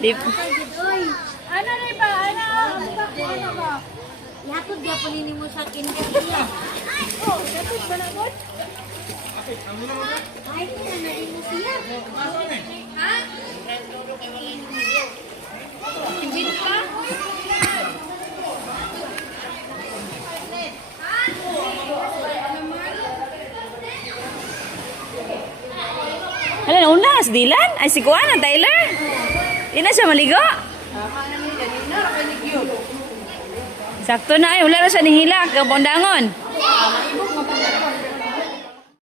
Lip. Oy, ano rin ba? Ano ba? Ihatod niya po nini mo sa kinakaiya. Oh, dapat ba na mo? Ay, nanarin mo siya. Ha? Hindi pa? Hala, nauna si Dylan? Ay, si Kuan, ang Tyler? Di na siya maligo? Sakto na ay, wala na siya nihilak, kapundangon.